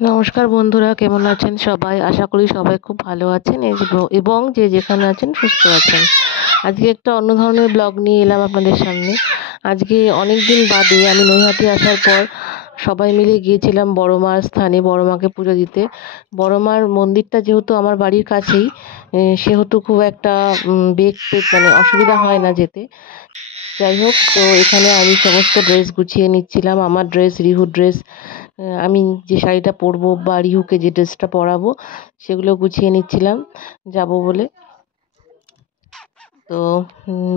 নমস্কার বন্ধুরা, কেমন আছেন সবাই? আশা করি সবাই খুব ভালো আছেন এবং যে যেখানে আছেন সুস্থ আছেন। আজকে একটা অন্য ধরনের ব্লগ নিয়ে এলাম আপনাদের সামনে। আজকে অনেক দিন বাদে আমি নৈহাটি আসার পর সবাই মিলে গিয়েছিলাম বড় মার স্থানে বড় মাকে পুজো দিতে। বড় মার মন্দিরটা যেহেতু আমার বাড়ির কাছেই, সেহেতু খুব একটা বেগ পেগ মানে অসুবিধা হয় না যেতে। যাই হোক, তো এখানে আমি সমস্ত ড্রেস গুছিয়ে নিচ্ছিলাম, আমার ড্রেস, রিহুর ড্রেস, আমি যে শাড়িটা পরবো বা রিহুকে যে ড্রেসটা পরাবো সেগুলো গুছিয়ে নিচ্ছিলাম যাব বলে। তো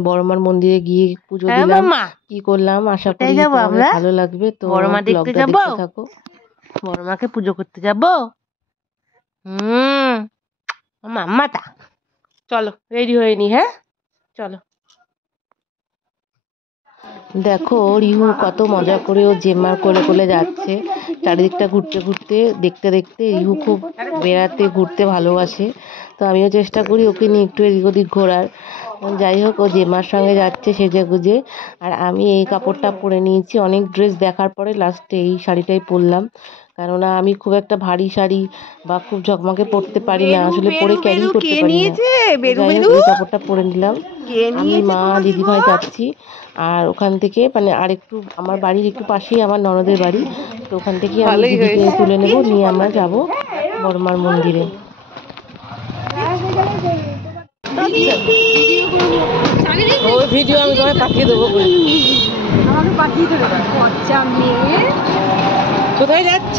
বড়মার মন্দিরে গিয়ে পুজো হ্যাঁ দিলাম। মাম্মা, কি করলাম আশা কোথায় করি যাবো তোমাদের আমরা? ভালো লাগবে, তো বড় মা দেখতে ব্লগটা যাব, দেখতে থাকো। বড় মাকে পুজো করতে যাব। হুম, মাম্মাটা চলো রেডি হয়ে নি। হ্যাঁ চলো। দেখো রিহু কত মজা করে ও জেম্মার কোলে কোলে যাচ্ছে, চারিদিকটা ঘুরতে ঘুরতে দেখতে দেখতে। রিহু খুব বেড়াতে ঘুরতে ভালোবাসে, তো আমিও চেষ্টা করি ওকে নিয়ে একটু এদিক ওদিক ঘোরার। যাই হোক, ও জেম্মার সঙ্গে যাচ্ছে সেজে গুজে, আর আমি এই কাপড়টা পরে নিয়েছি। অনেক ড্রেস দেখার পরে লাস্টে এই শাড়িটাই পরলাম, কেননা আমি খুব একটা ভারী শাড়ি বা খুব ঝকমকে পরতে পারি না, আসলে পরে ক্যারি করতে পারি না। যাই হোক, এই কাপড়টা পরে নিলাম। আমি, মা, দিদিভাই যাচ্ছি। আর ওখান থেকে মানে আরেকটু আমার বাড়ির একটু পাশেই আমার ননদের বাড়ি, তো ওখান থেকে আমি দিদিকে তুলে নেব, নিয়ে আমরা যাব বড়মার মন্দিরে। ওই ভিডিও আমি তোমায় পাঠিয়ে দেবো। আমাকে পাঠিয়ে দেবে। বাচ্চা মেয়ে, কোথায় যাচ্ছ?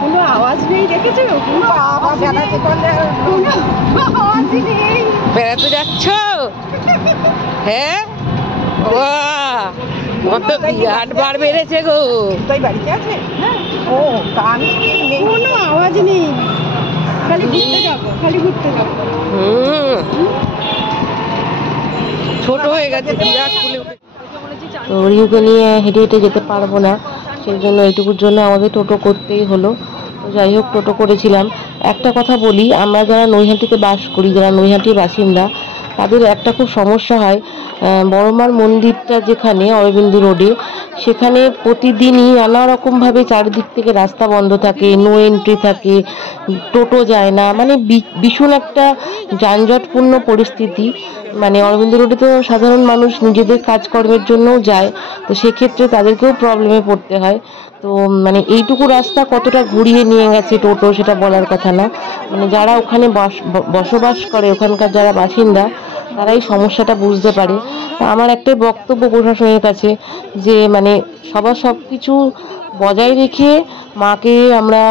কোনো আওয়াজ নেই, দেখেছো? কোনো আওয়াজ নেই, কোনো আওয়াজ নেই। বেড়াতে যাচ্ছ? হ্যাঁ, বাহ, কত বিরাট বার বেড়েছে গো। তাই বাড়িতে আছে? ও কান নেই, কোনো আওয়াজ নেই, খালি ঘুরতে যাবো, খালি ঘুরতে যাবো। ছোট হয়ে গেছে, বিরাট ফুলে উঠেছে। তো রিহুকে নিয়ে হেঁটে হেঁটে যেতে পারবো না, সেই জন্য এইটুকুর জন্য আমাদের টোটো করতেই হলো। তো যাই হোক, টোটো করেছিলাম। একটা কথা বলি, আমরা যারা নৈহাটিতে বাস করি, যারা নৈহাটির বাসিন্দা, তাদের একটা খুব সমস্যা হয়। বড়মার মন্দিরটা যেখানে অরবিন্দ রোডে, সেখানে প্রতিদিনই নানা রকমভাবে চারিদিক থেকে রাস্তা বন্ধ থাকে, নো এন্ট্রি থাকে, টোটো যায় না, মানে ভীষণ একটা যানজটপূর্ণ পরিস্থিতি। মানে অরবিন্দ রোডে তো সাধারণ মানুষ নিজেদের কাজকর্মের জন্যও যায়, তো সেক্ষেত্রে তাদেরকেও প্রবলেমে পড়তে হয়। তো মানে এইটুকু রাস্তা কতটা ঘুরিয়ে নিয়ে গেছে টোটো, সেটা বলার কথা না। মানে যারা ওখানে বসবাস করে, ওখানকার যারা বাসিন্দা, তারা এই সমস্যাটা বুঝতে পারে। আমার একটাই বক্তব্য প্রশাসনের কাছে, যে মানে সবার সব কিছু বজায় রেখে মাকে আমরা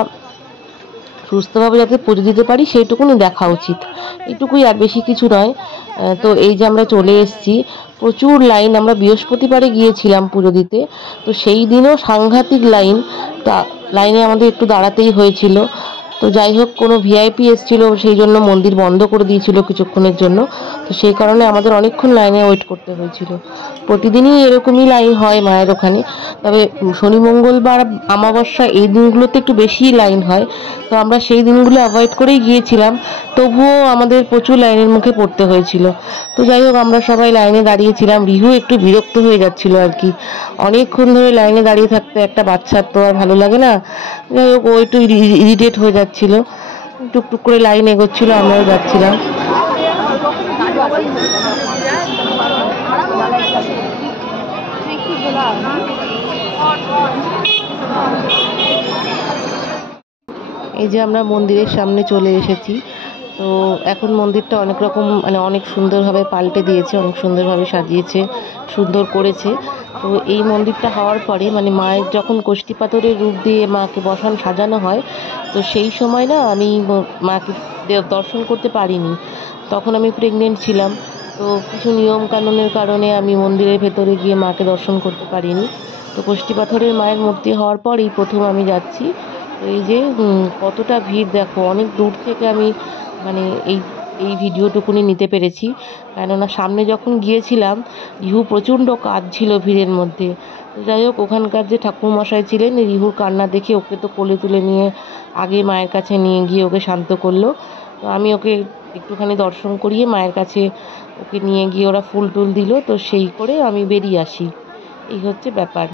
সুস্থভাবে যাতে পুজো দিতে পারি সেইটুকুনি দেখা উচিত, এইটুকুই, আর বেশি কিছু নয়। তো এই যে আমরা চলে এসেছি, প্রচুর লাইন। আমরা বৃহস্পতিবারে গিয়েছিলাম পুজো দিতে, তো সেই দিনও সাংঘাতিক লাইন। তা লাইনে আমাদের একটু দাঁড়াতেই হয়েছিল। তো যাই হোক, কোনো ভিআইপি এসেছিল, সেই জন্য মন্দির বন্ধ করে দিয়েছিল কিছুক্ষণের জন্য, তো সেই কারণে আমাদের অনেকক্ষণ লাইনে ওয়েট করতে হয়েছিল। প্রতিদিনই এরকমই লাইন হয় মায়ের ওখানে, তবে শনি, মঙ্গলবার, অমাবস্যা এই দিনগুলোতে একটু বেশি লাইন হয়। তো আমরা সেই দিনগুলো অ্যাভয়েড করেই গিয়েছিলাম, তবুও আমাদের প্রচুর লাইনের মুখে পড়তে হয়েছিল। তো যাই হোক, আমরা সবাই লাইনে দাঁড়িয়েছিলাম। রিহু একটু বিরক্ত হয়ে যাচ্ছিল আর কি, অনেকক্ষণ ধরে লাইনে দাঁড়িয়ে থাকতে একটা বাচ্চার তো আর ভালো লাগে না। যাই হোক, ও একটু ইরিটেট হয়ে যাচ্ছিল, টুকটুক করে লাইন এগোচ্ছিল, আমরাও যাচ্ছিলাম। এই যে আমরা মন্দিরের সামনে চলে এসেছি। তো এখন মন্দিরটা অনেক রকম মানে অনেক সুন্দরভাবে পাল্টে দিয়েছে, অনেক সুন্দরভাবে সাজিয়েছে, সুন্দর করেছে। তো এই মন্দিরটা হওয়ার পরে মানে মায়ের যখন কষ্টি পাথরের রূপ দিয়ে মাকে সাজানো হয়, তো সেই সময় না আমি মাকে দর্শন করতে পারিনি, তখন আমি প্রেগনেন্ট ছিলাম। তো কিছু নিয়ম কানুনের কারণে আমি মন্দিরের ভেতরে গিয়ে মাকে দর্শন করতে পারিনি। তো কষ্টি পাথরের মায়ের মূর্তি হওয়ার পর এই প্রথম আমি যাচ্ছি। তো এই যে কতটা ভিড় দেখো, অনেক দূর থেকে আমি মানে এই এই ভিডিওটুকুনি নিতে পেরেছি, কেননা সামনে যখন গিয়েছিলাম রিহু প্রচণ্ড কাঁদছিল ভিড়ের মধ্যে। তো যাই হোক, ওখানকার যে ঠাকুরমশাই ছিলেন, রিহুর কান্না দেখে ওকে তো কোলে তুলে নিয়ে আগে মায়ের কাছে নিয়ে গিয়ে ওকে শান্ত করলো। তো আমি ওকে একটুখানি দর্শন করিয়ে মায়ের কাছে ওকে নিয়ে গিয়ে ওরা ফুল টুল দিল, তো সেই করে আমি বেরিয়ে আসি। এই হচ্ছে ব্যাপার।